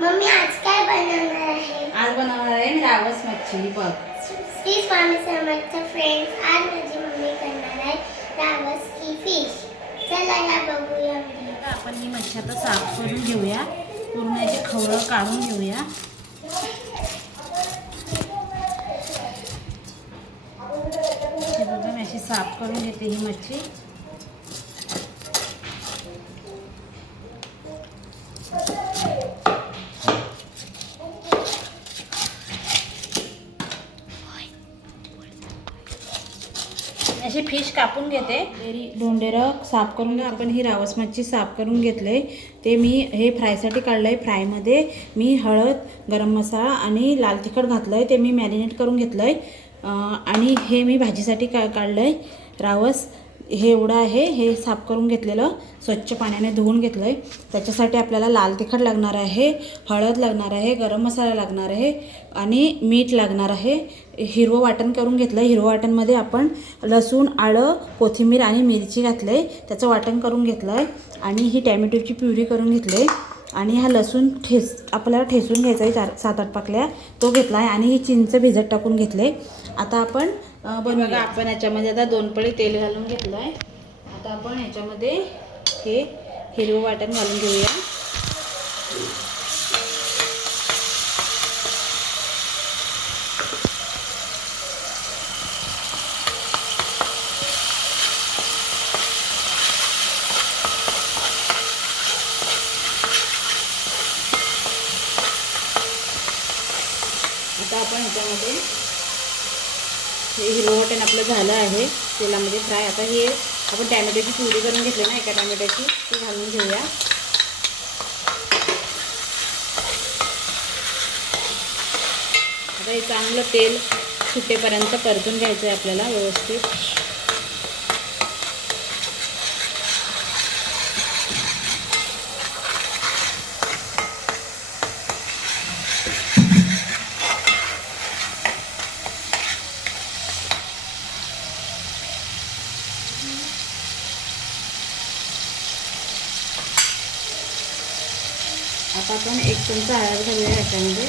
Mummy आज काय बनवणार आहे? आज बनवणार आहे मी रावस मच्छी बघ. श्री स्वामी समर्थ फ्रेंड्स, आज माझी मम्मी करणार आहे रावस की फिश. चला या बघूया व्हिडिओ. आपण ही मच्छी आता साफ करून घेऊया, पूर्ण याचे खवळं काढून घेऊया. हे बघा मी अशी साफ करून घेते ही मच्छी. अशी फिश कापून घेते. डोंडेरं साफ करून आपण ही रावस मच्छी साफ करून घेतले. ते मी हे फ्रायसाठी काढलं आहे. फ्रायमध्ये मी हळद, गरम मसाला आणि लाल तिखट घातलं आहे. ते मी मॅरिनेट करून घेतलं आहे. आणि हे मी भाजीसाठी काढलं आहे रावस. हे एवढं आहे. हे साफ करून घेतलेलं, स्वच्छ पाण्याने धुवून घेतलं आहे. त्याच्यासाठी आपल्याला लाल तिखट लागणार आहे, हळद लागणार आहे, गरम मसाला लागणार आहे आणि मीठ लागणार आहे. हिरवं वाटण करून घेतलं आहे. हिरवं वाटणमध्ये आपण लसूण, आलं, कोथिंबीर आणि मिरची घातलं आहे. त्याचं वाटण करून घेतलं आहे. आणि ही टॅमॅटोची प्युरी करून घेतली आहे. आणि हा लसूण आपल्याला ठेचून घ्यायचा आहे, 7-8 पाकल्या तो घेतला आहे. आणि ही चिंच भिजत टाकून घेतले. आता आपण बघा, आपण याच्यामध्ये आता 2 पळी तेल घालून घेतलं आहे. आता आपण याच्यामध्ये हे हिरवं वाटण घालून घेऊया. आता आपण ह्याच्यामध्ये हे हिरवं वाटण आपलं झालं आहे तेलामध्ये फ्राय. आता हे आपण टॅमॅटोची प्युरी करून घेतली ना, एका टॅमॅटोची, ती घालून घेऊया. आता हे चांगलं तेल सुटेपर्यंत परतून घ्यायचं आहे आपल्याला व्यवस्थित. आता आपण 1 चमचा हळद घालूया याच्यामध्ये.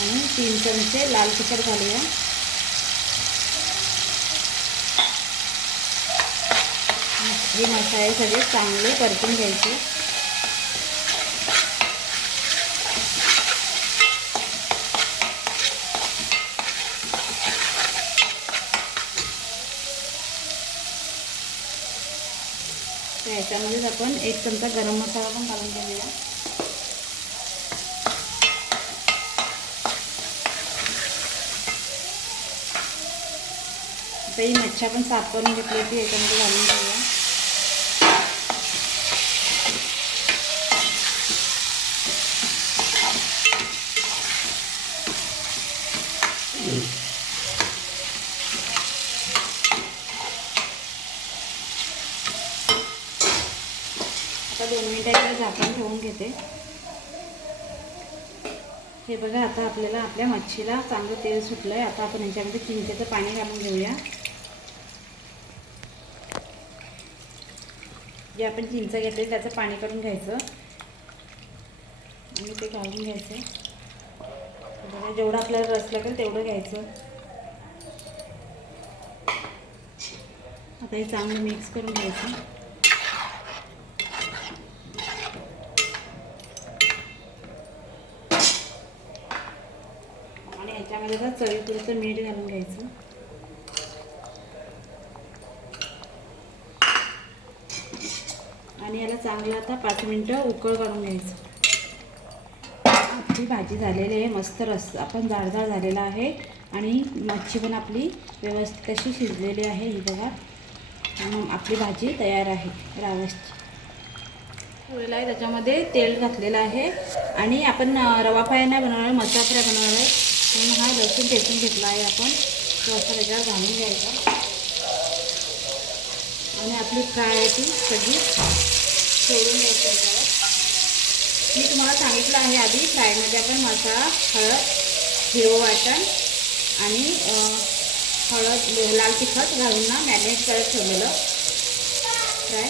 आणि 3 चमचे लाल तिखट घालूया. हे मसाले सगळे चांगले परतून घ्यायचे. याच्यामध्येच आपण 1 चमचा गरम मसाला पण घालून घेऊया. आता ही मच्छी आपण साफ करून घेतली होती, याच्यामध्ये घालून घेऊया. आता 2 मिनिटांनी झाकण ठेवून घेते. हे बघा, आता आपल्याला आपल्या मच्छीला चांगलं तेल सुटलं आहे. आता आपण ह्याच्यामध्ये चिंचेचं पाणी घालून घेऊया. जे आपण चिंच घेतले त्याचं पाणी करून घ्यायचं आणि ते घालून घ्यायचं. बघा, जेवढं आपल्याला रस लागेल तेवढं घ्यायचं. आता हे चांगलं मिक्स करून घ्यायचं. आणि ह्याच्यामध्ये आता चवीपुरतं मीठ घालून घ्यायचं. आणि याला चांगलं आता 5 मिनिटं उकळ काढून घ्यायचं. आपली भाजी झालेली आहे, मस्त रस आपण जाडजाड झालेला आहे. आणि मच्छी पण आपली व्यवस्थित अशी शिजलेली आहे. ही बघा, आपली भाजी तयार आहे रावसची. ठेवलेला आहे, त्याच्यामध्ये तेल घातलेलं आहे. आणि आपण रवा फ्राय नाही बनवणार आहे, मसाला फ्राय बनवणार आहे. म्हणून हा लसूण ठेचून घेतला आहे आपण, तो असा त्याच्यावर घालून घ्यायचा. आणि आपली फ्राय आहे ती सगळी सोडून घ्यायची त्याच्यावर. मी तुम्हाला सांगितलं आहे आधी, फ्रायमध्ये आपण मसाला, हळद, हिरवं वाटण आणि लाल तिखट घालून ना मॅरिनेट करत ठेवलेलं फ्राय.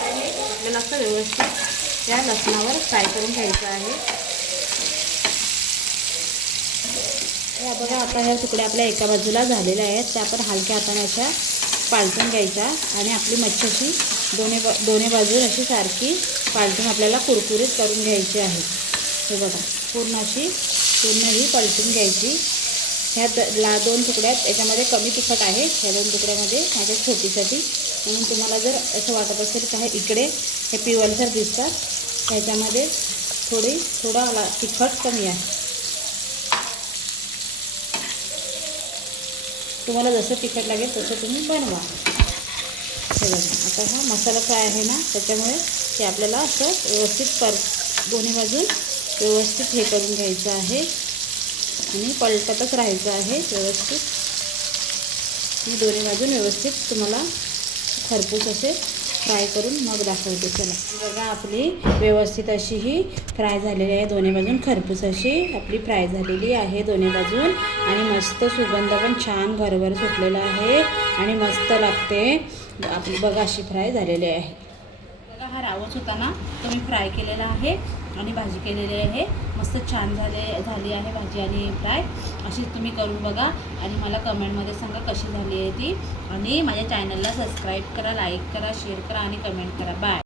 आपल्याला असं व्यवस्थित या लसणावर फ्राय करून घ्यायचं आहे. हे बघा आता ह्या तुकड्या आपल्या एका बाजूला झालेल्या आहेत, त्या आपण हलक्या हाताने अशा पालटून घ्यायच्या आणि आपली मच्छी अशी दोन्ही बाजून अशी सारखी पालटून आपल्याला कुरकुरीत करून घ्यायची आहे. हे बघा पूर्ण ही पलटून घ्यायची. ह्या 2 तुकड्यात याच्यामध्ये कमी तिखट आहे, ह्या 2 तुकड्यामध्ये माझ्या छोटीसाठी. म्हणून तुम्हाला जर असं वाटत असेल का इकडे हे पिवळसर दिसतात, ह्याच्यामध्ये थोडा तिखट कमी आहे. तुम्हाला जसं तिखट लागेल तसं तुम्ही बनवा. हे बघा आता हा मसाला फ्राय आहे ना, त्याच्यामुळे ते आपल्याला असं व्यवस्थित दोन्ही बाजून व्यवस्थित हे करून घ्यायचं आहे आणि पलटतच राहायचं आहे व्यवस्थित. मी दोन्ही बाजून व्यवस्थित तुम्हाला खरपूस असे फ्राय करून मग दाखवते. चला बघा आपली व्यवस्थित अशी ही फ्राय झालेली आहे, दोन्ही बाजून खरपूस अशी आपली फ्राय झालेली आहे दोन्ही बाजून. आणि मस्त सुगंध पण छान घरभर सुटलेला आहे आणि मस्त लागते आपली. बघा अशी फ्राय झालेली आहे. बघा हा रावस होता ना, तो मी फ्राय केलेला आहे आणि भाजी केलेली आहे. मस्त छान झाली आहे भाजी आणि फ्राय. अशी तुम्ही करून बघा आणि मला कमेंटमध्ये सांगा कशी झाली आहे ती. आणि माझ्या चॅनलला सबस्क्राईब करा, लाईक करा, शेअर करा आणि कमेंट करा. बाय.